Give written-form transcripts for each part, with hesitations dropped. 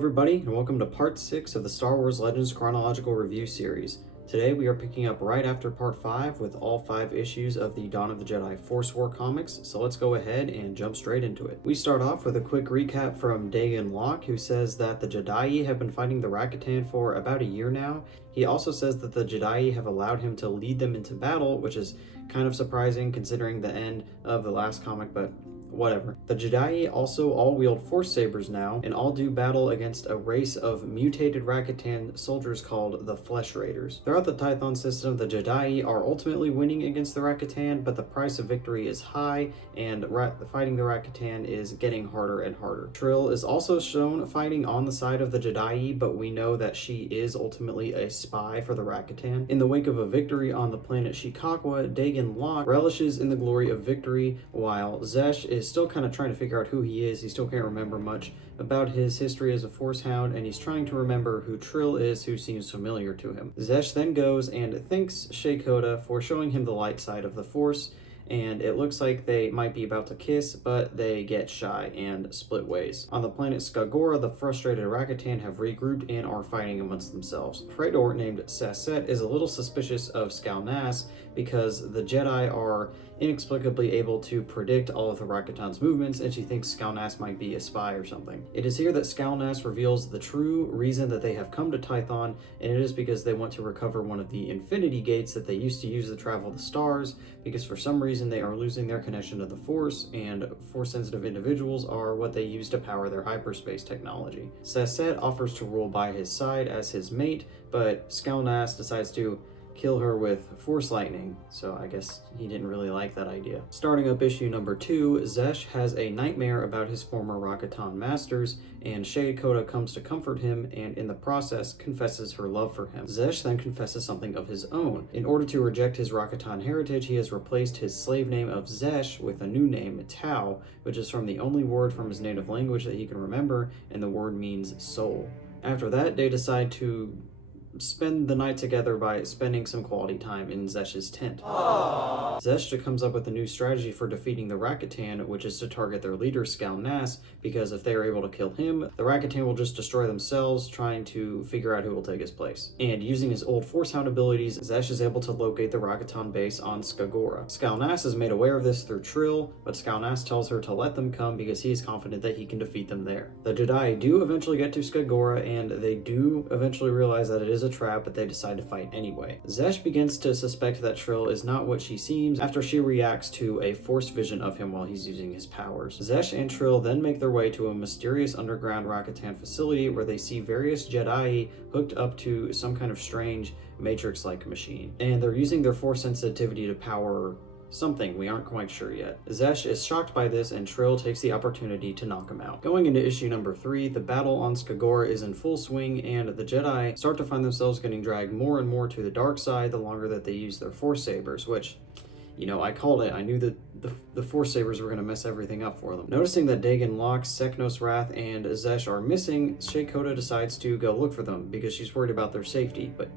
everybody, and welcome to part 6 of the Star Wars Legends Chronological Review series. Today we are picking up right after part 5 with all 5 issues of the Dawn of the Jedi Force War comics, so let's go ahead and jump straight into it. We start off with a quick recap from Dagan Locke, who says that the Jedi have been fighting the Rakatan for about a year now. He also says that the Jedi have allowed him to lead them into battle, which is kind of surprising considering the end of the last comic, but whatever. The Jedi also all wield force sabers now, and all do battle against a race of mutated Rakatan soldiers called the Flesh Raiders. Throughout the Tython system, the Jedi are ultimately winning against the Rakatan, but the price of victory is high, and fighting the Rakatan is getting harder and harder. Trill is also shown fighting on the side of the Jedi, but we know that she is ultimately a spy for the Rakatan. In the wake of a victory on the planet Shikakwa, Dagan Locke relishes in the glory of victory, while Zesh is still kind of trying to figure out who he is. He still can't remember much about his history as a Force Hound, and he's trying to remember who Trill is, who seems familiar to him. Zesh then goes and thanks Shakoda for showing him the light side of the Force, and it looks like they might be about to kiss, but they get shy and split ways. On the planet Skagora, the frustrated Rakatan have regrouped and are fighting amongst themselves. Praetor named Sasset is a little suspicious of Skalnas because the Jedi are inexplicably able to predict all of the Rakatan's movements, and she thinks Skalnas might be a spy or something. It is here that Skalnas reveals the true reason that they have come to Tython, and it is because they want to recover one of the Infinity Gates that they used to use to travel the stars, because for some reason they are losing their connection to the Force, and Force-sensitive individuals are what they use to power their hyperspace technology. Sasset offers to rule by his side as his mate, but Skalnas decides to kill her with Force Lightning, so I guess he didn't really like that idea. Starting up issue number 2, Zesh has a nightmare about his former Rakatan masters, and Shakoda comes to comfort him and in the process confesses her love for him. Zesh then confesses something of his own. In order to reject his Rakatan heritage, he has replaced his slave name of Zesh with a new name, Tau, which is from the only word from his native language that he can remember, and the word means soul. After that, they decide to spend the night together by spending some quality time in Zesh's tent. Aww. Zesh comes up with a new strategy for defeating the Rakatan, which is to target their leader Skalnas, because if they are able to kill him, the Rakatan will just destroy themselves, trying to figure out who will take his place. And using his old Force Hound abilities, Zesh is able to locate the Rakatan base on Skagora. Skalnas is made aware of this through Trill, but Skalnas tells her to let them come because he is confident that he can defeat them there. The Jedi do eventually get to Skagora, and they do eventually realize that it is a trap, but they decide to fight anyway. Zesh begins to suspect that Trill is not what she seems after she reacts to a Force vision of him while he's using his powers. Zesh and Trill then make their way to a mysterious underground Rakatan facility where they see various Jedi hooked up to some kind of strange Matrix-like machine, and they're using their Force sensitivity to power something, we aren't quite sure yet. Zesh is shocked by this, and Trill takes the opportunity to knock him out. Going into issue number 3, the battle on Skagora is in full swing, and the Jedi start to find themselves getting dragged more and more to the dark side the longer that they use their Force sabers, which, you know, I called it. I knew that the Force sabers were going to mess everything up for them. Noticing that Dagan Locke, Seknos Wrath, and Zesh are missing, Shakoda decides to go look for them because she's worried about their safety, but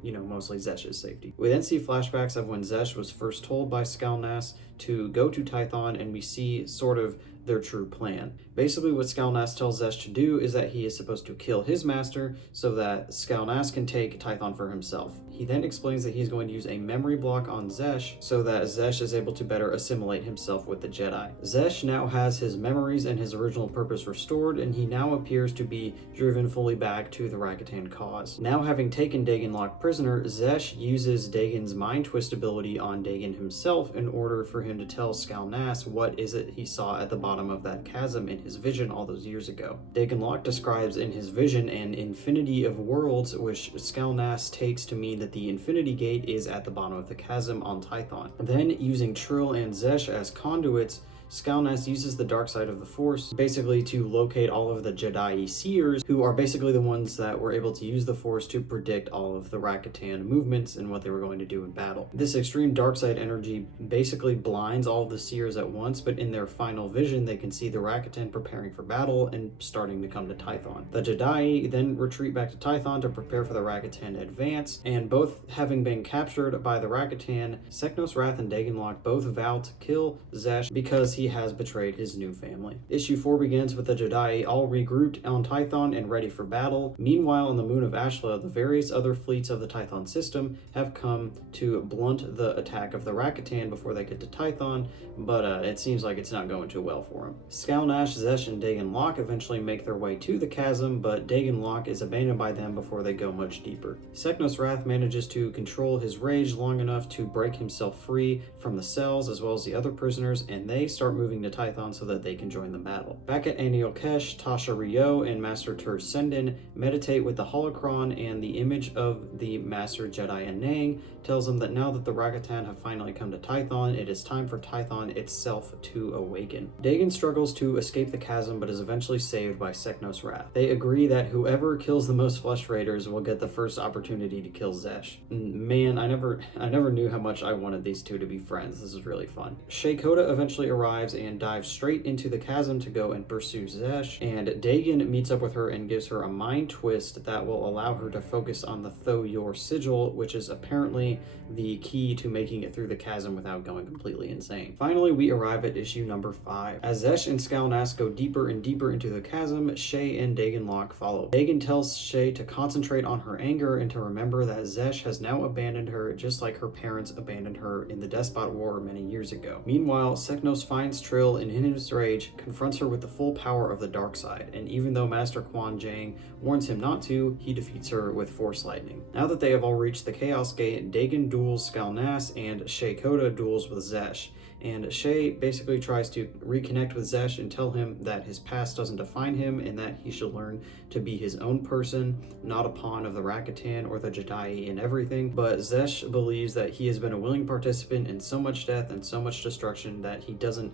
you know, mostly Zesh's safety. We then see flashbacks of when Zesh was first told by Skalnas to go to Tython, and we see sort of their true plan. Basically, what Skalnas tells Zesh to do is that he is supposed to kill his master so that Skalnas can take Tython for himself. He then explains that he's going to use a memory block on Zesh so that Zesh is able to better assimilate himself with the Jedi. Zesh now has his memories and his original purpose restored, and he now appears to be driven fully back to the Rakatan cause. Now having taken Dagan Locke prisoner, Zesh uses Dagan's mind twist ability on Dagan himself in order for him to tell Skalnas what is it he saw at the bottom of that chasm in his vision all those years ago. Dagan Locke describes in his vision an infinity of worlds, which Skalnas takes to mean that the Infinity Gate is at the bottom of the chasm on Tython. Then, using Trill and Zesh as conduits, Skalnas uses the dark side of the Force basically to locate all of the Jedi seers, who are basically the ones that were able to use the Force to predict all of the Rakatan movements and what they were going to do in battle. This extreme dark side energy basically blinds all of the seers at once, but in their final vision they can see the Rakatan preparing for battle and starting to come to Tython. The Jedi then retreat back to Tython to prepare for the Rakatan advance, and both having been captured by the Rakatan, Seknos Wrath and Dagan Locke both vow to kill Zesh because he has betrayed his new family. Issue 4 begins with the Jedi all regrouped on Tython and ready for battle. Meanwhile, on the moon of Ashla, the various other fleets of the Tython system have come to blunt the attack of the Rakatan before they get to Tython, but it seems like it's not going too well for him. Skalnash, Zesh, and Dagan Locke eventually make their way to the chasm, but Dagan Locke is abandoned by them before they go much deeper. Seknos Wrath manages to control his rage long enough to break himself free from the cells as well as the other prisoners, and they start moving to Tython so that they can join the battle. Back at Anil Kesh, Tasha Rio and Master Tur Sendin meditate with the holocron, and the image of the Master Jedi Anang tells them that now that the Rakatan have finally come to Tython, it is time for Tython itself to awaken. Dagan struggles to escape the chasm but is eventually saved by Seknos Wrath. They agree that whoever kills the most Flesh Raiders will get the first opportunity to kill Zesh. Man, I never knew how much I wanted these two to be friends. This is really fun. Shea Koda eventually arrives and dives straight into the chasm to go and pursue Zesh, and Dagan meets up with her and gives her a mind twist that will allow her to focus on the Tho-Yor sigil, which is apparently the key to making it through the chasm without going completely insane. Finally, we arrive at issue number 5. As Zesh and Skalnas go deeper and deeper into the chasm, Shay and Dagan Locke follow. Dagan tells Shay to concentrate on her anger and to remember that Zesh has now abandoned her just like her parents abandoned her in the Despot War many years ago. Meanwhile, Seknos finds Trill and in his rage confronts her with the full power of the dark side, and even though Master Quan Jang warns him not to, he defeats her with Force Lightning. Now that they have all reached the Chaos Gate, Dagan duels Skalnas and Shea Koda duels with Zesh. And Shay basically tries to reconnect with Zesh and tell him that his past doesn't define him and that he should learn to be his own person, not a pawn of the Rakatan or the Jedi in everything. But Zesh believes that he has been a willing participant in so much death and so much destruction that he doesn't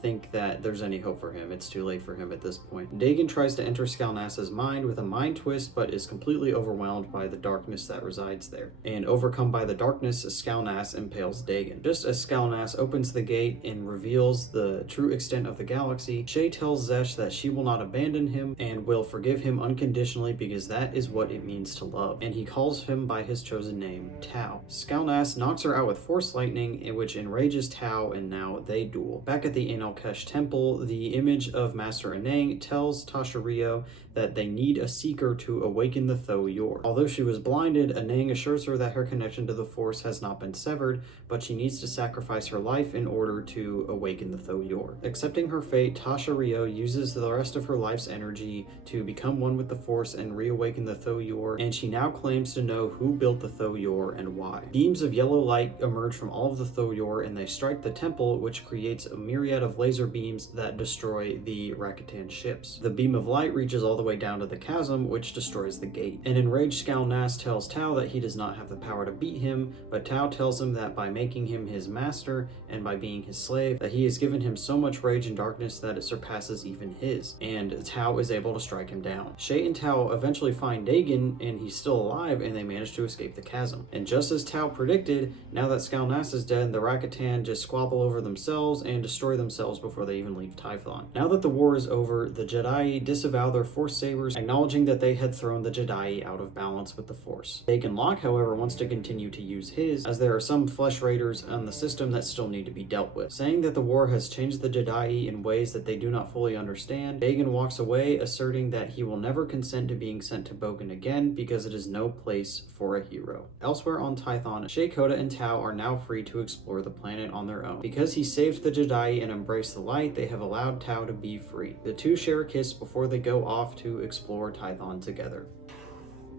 think that there's any hope for him. It's too late for him at this point. Dagan tries to enter Skalnas's mind with a mind twist, but is completely overwhelmed by the darkness that resides there. And overcome by the darkness, Skalnas impales Dagan. Just as Skalnas opens the gate and reveals the true extent of the galaxy, Shay tells Zesh that she will not abandon him and will forgive him unconditionally because that is what it means to love. And he calls him by his chosen name, Tau. Skalnas knocks her out with Force Lightning, which enrages Tau, and now they duel. Back at the Anil Kesh Temple, the image of Master Anang tells Tasha Rio that they need a seeker to awaken the Tho-Yor. Although she was blinded, Anang assures her that her connection to the Force has not been severed, but she needs to sacrifice her life in order to awaken the Tho-Yor. Accepting her fate, Tasha Rio uses the rest of her life's energy to become one with the Force and reawaken the Tho-Yor, and she now claims to know who built the Tho-Yor and why. Beams of yellow light emerge from all of the Tho-Yor and they strike the temple, which creates a myriad of laser beams that destroy the Rakatan ships. The beam of light reaches all the way down to the chasm, which destroys the gate. An enraged Skalnas tells Tau that he does not have the power to beat him, but Tau tells him that by making him his master and by being his slave, that he has given him so much rage and darkness that it surpasses even his, and Tau is able to strike him down. Shay and Tau eventually find Dagan, and he's still alive, and they manage to escape the chasm. And just as Tau predicted, now that Skalnas is dead, the Rakatan just squabble over themselves and destroy themselves before they even leave Typhon. Now that the war is over, the Jedi disavow their Force sabers, acknowledging that they had thrown the Jedi out of balance with the Force. Dagan Locke, however, wants to continue to use his, as there are some Flesh Raiders on the system that still need to be dealt with. Saying that the war has changed the Jedi in ways that they do not fully understand, Dagan walks away, asserting that he will never consent to being sent to Bogan again because it is no place for a hero. Elsewhere on Tython, Shea Koda and Tau are now free to explore the planet on their own. Because he saved the Jedi and embraced the light, they have allowed Tau to be free. The two share a kiss before they go off to explore Tython together.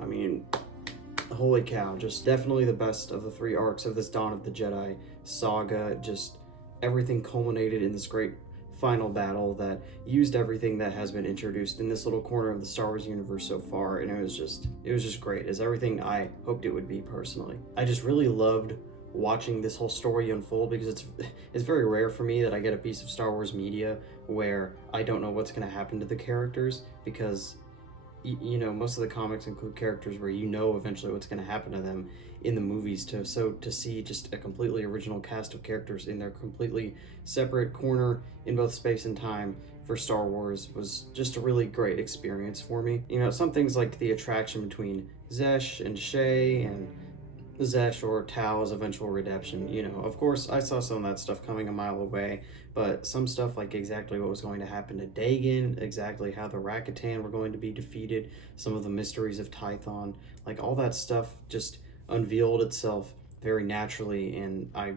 I mean, holy cow, just definitely the best of the 3 arcs of this Dawn of the Jedi saga. Just everything culminated in this great final battle that used everything that has been introduced in this little corner of the Star Wars universe so far, and it was just great. It's everything I hoped it would be personally. I just really loved watching this whole story unfold because it's very rare for me that I get a piece of Star Wars media where I don't know what's going to happen to the characters, because you know, most of the comics include characters where you know eventually what's going to happen to them in the movies. To see just a completely original cast of characters in their completely separate corner in both space and time for Star Wars was just a really great experience for me. You know, some things like the attraction between Zesh and Shay and Zesh or Tao's eventual redemption. You know, of course, I saw some of that stuff coming a mile away, but some stuff like exactly what was going to happen to Dagon, exactly how the Rakatan were going to be defeated, some of the mysteries of Tython, like all that stuff just unveiled itself very naturally, and I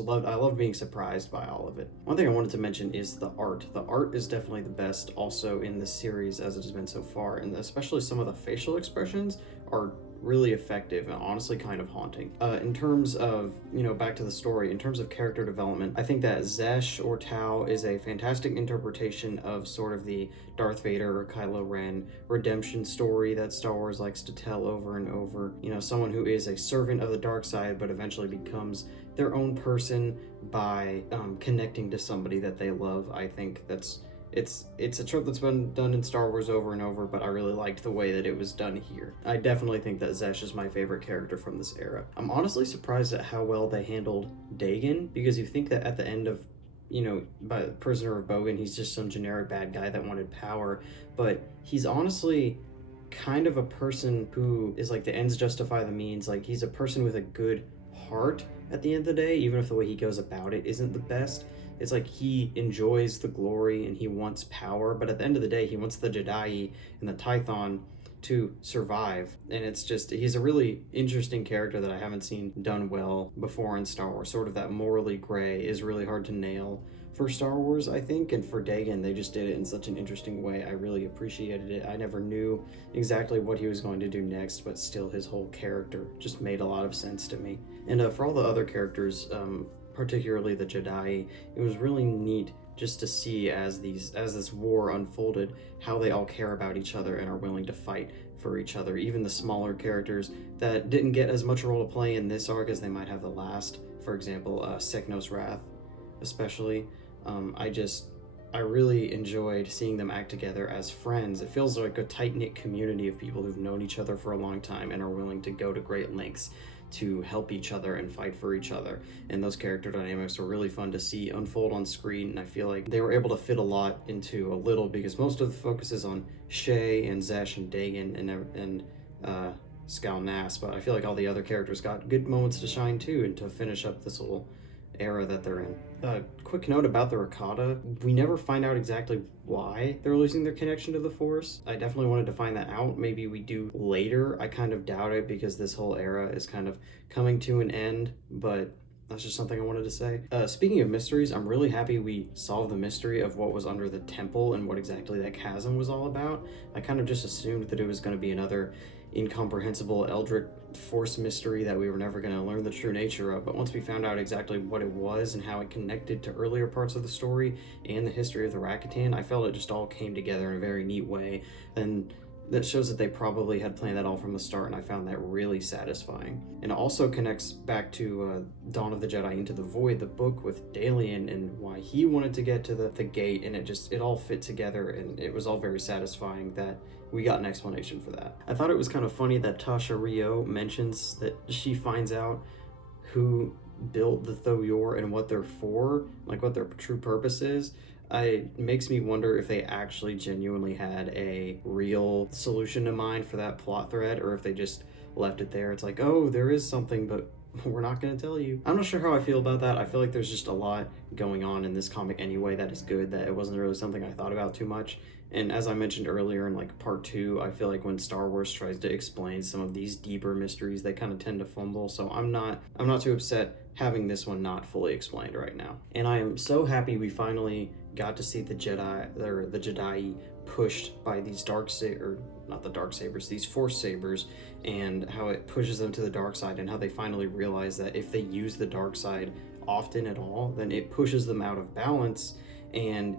love being surprised by all of it. One thing I wanted to mention is the art. The art is definitely the best also in this series as it has been so far, and especially some of the facial expressions are really effective and honestly kind of haunting. In terms of, back to the story, in terms of character development, I think that Zesh or Tao is a fantastic interpretation of sort of the Darth Vader or Kylo Ren redemption story that Star Wars likes to tell over and over. You know, someone who is a servant of the dark side but eventually becomes their own person by connecting to somebody that they love. I think it's a trope that's been done in Star Wars over and over, but I really liked the way that it was done here. I definitely think that Zesh is my favorite character from this era. I'm honestly surprised at how well they handled Dagon, because you think that at the end of, by Prisoner of Bogan, he's just some generic bad guy that wanted power, but he's honestly kind of a person who is like the ends justify the means. Like, he's a person with a good heart at the end of the day, even if the way he goes about it isn't the best. It's like he enjoys the glory and he wants power, but at the end of the day, he wants the Jedi and the Tython to survive. And it's just, he's a really interesting character that I haven't seen done well before in Star Wars. Sort of that morally gray is really hard to nail for Star Wars, I think, and for Dagon, they just did it in such an interesting way. I really appreciated it. I never knew exactly what he was going to do next, but still his whole character just made a lot of sense to me. And for all the other characters, particularly the Jedi, it was really neat just to see as this war unfolded, how they all care about each other and are willing to fight for each other. Even the smaller characters that didn't get as much role to play in this arc as they might have the last. For example, Sekno's Wrath, especially. I really enjoyed seeing them act together as friends. It feels like a tight-knit community of people who've known each other for a long time and are willing to go to great lengths to help each other and fight for each other. And those character dynamics were really fun to see unfold on screen, and I feel like they were able to fit a lot into a little, because most of the focus is on Shay and Zesh and Dagon and Skal Nass, but I feel like all the other characters got good moments to shine too, and to finish up this little era that they're in. Quick note about the Rakata. We never find out exactly why they're losing their connection to the Force. I definitely wanted to find that out. Maybe we do later. I kind of doubt it, because this whole era is kind of coming to an end, but that's just something I wanted to say. Speaking of mysteries, I'm really happy we solved the mystery of what was under the temple and what exactly that chasm was all about. I kind of just assumed that it was going to be another incomprehensible Eldritch Force mystery that we were never going to learn the true nature of, but once we found out exactly what it was and how it connected to earlier parts of the story and the history of the Rakatan, I felt it just all came together in a very neat way, and that shows that they probably had planned that all from the start, and I found that really satisfying. And it also connects back to Dawn of the Jedi Into the Void, the book with Dalian, and why he wanted to get to the gate, and it all fit together, and it was all very satisfying that we got an explanation for that. I thought it was kind of funny that Tasha Rio mentions that she finds out who built the Thoyor and what they're for, like what their true purpose is. It makes me wonder if they actually genuinely had a real solution in mind for that plot thread, or if they just left it there. It's like, oh, there is something, but we're not going to tell you. I'm not sure how I feel about that. I feel like there's just a lot going on in this comic anyway that is good, that it wasn't really something I thought about too much. And as I mentioned earlier in like part 2, I feel like when Star Wars tries to explain some of these deeper mysteries, they kind of tend to fumble. So I'm not too upset having this one not fully explained right now. And I am so happy we finally got to see the Jedi pushed by these these Force sabers, and how it pushes them to the dark side, and how they finally realize that if they use the dark side often at all, then it pushes them out of balance. And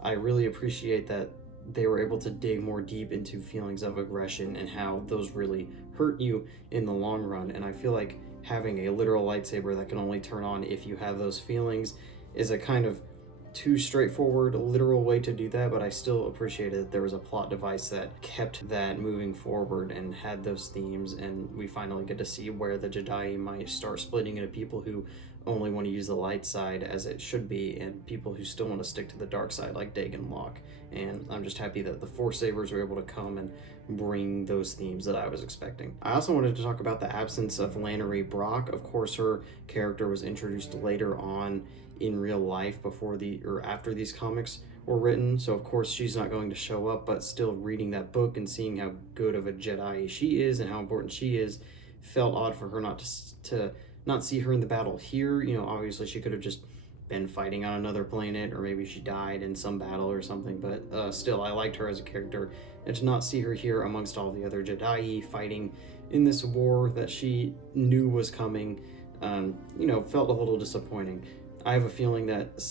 I really appreciate that they were able to dig more deep into feelings of aggression and how those really hurt you in the long run. And I feel like having a literal lightsaber that can only turn on if you have those feelings is a kind of too straightforward, literal way to do that, but I still appreciated that there was a plot device that kept that moving forward and had those themes, and we finally get to see where the Jedi might start splitting into people who only want to use the light side as it should be, and people who still want to stick to the dark side like Dagon Locke. And I'm just happy that the Force Sabers were able to come and bring those themes that I was expecting. I also wanted to talk about the absence of Lannery Brock. Of course, her character was introduced later on in real life after these comics were written, so of course she's not going to show up, but still reading that book and seeing how good of a Jedi she is and how important she is, felt odd for her not to not see her in the battle here. Obviously she could have just been fighting on another planet, or maybe she died in some battle or something, but still, I liked her as a character, and to not see her here amongst all the other Jedi fighting in this war that she knew was coming, felt a little disappointing. I have a feeling that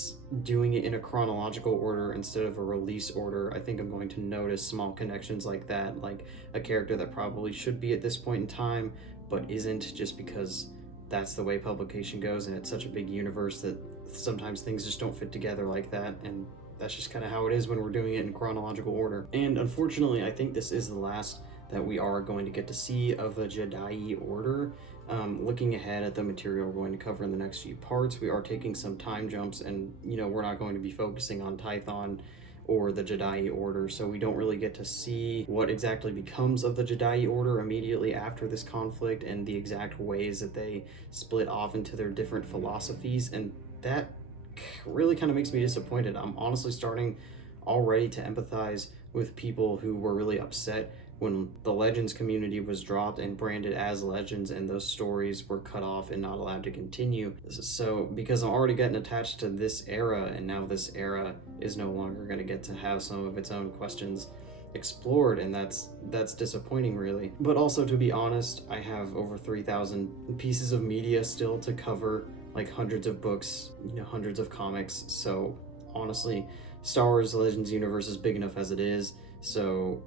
doing it in a chronological order instead of a release order, I think I'm going to notice small connections like that, like a character that probably should be at this point in time, but isn't, just because that's the way publication goes, and it's such a big universe that sometimes things just don't fit together like that, and that's just kind of how it is when we're doing it in chronological order. And unfortunately, I think this is the last that we are going to get to see of the Jedi Order. Looking ahead at the material we're going to cover in the next few parts, we are taking some time jumps, and we're not going to be focusing on Tython or the Jedi Order, so we don't really get to see what exactly becomes of the Jedi Order immediately after this conflict, and the exact ways that they split off into their different philosophies, and that really kind of makes me disappointed. I'm honestly starting already to empathize with people who were really upset when the Legends community was dropped and branded as Legends, and those stories were cut off and not allowed to continue. So because I'm already getting attached to this era, and now this era is no longer going to get to have some of its own questions explored, and that's disappointing, really. But also, to be honest, I have over 3,000 pieces of media still to cover, like hundreds of books, hundreds of comics. So honestly, Star Wars Legends universe is big enough as it is, so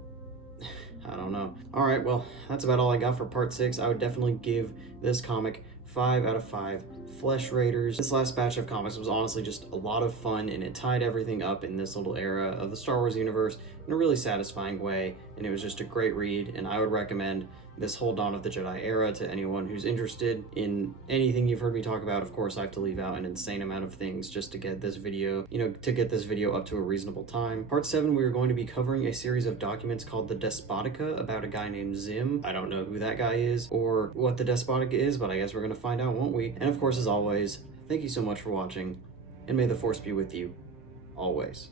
I don't know. Alright, well, that's about all I got for part 6. I would definitely give this comic 5 out of 5 Flesh Raiders. This last batch of comics was honestly just a lot of fun, and it tied everything up in this little era of the Star Wars universe in a really satisfying way, and it was just a great read, and I would recommend this whole Dawn of the Jedi era to anyone who's interested in anything you've heard me talk about. Of course, I have to leave out an insane amount of things just to get this video, up to a reasonable time. Part 7, we are going to be covering a series of documents called the Despotica about a guy named Zim. I don't know who that guy is or what the Despotica is, but I guess we're going to find out, won't we? And of course, as always, thank you so much for watching, and may the Force be with you always.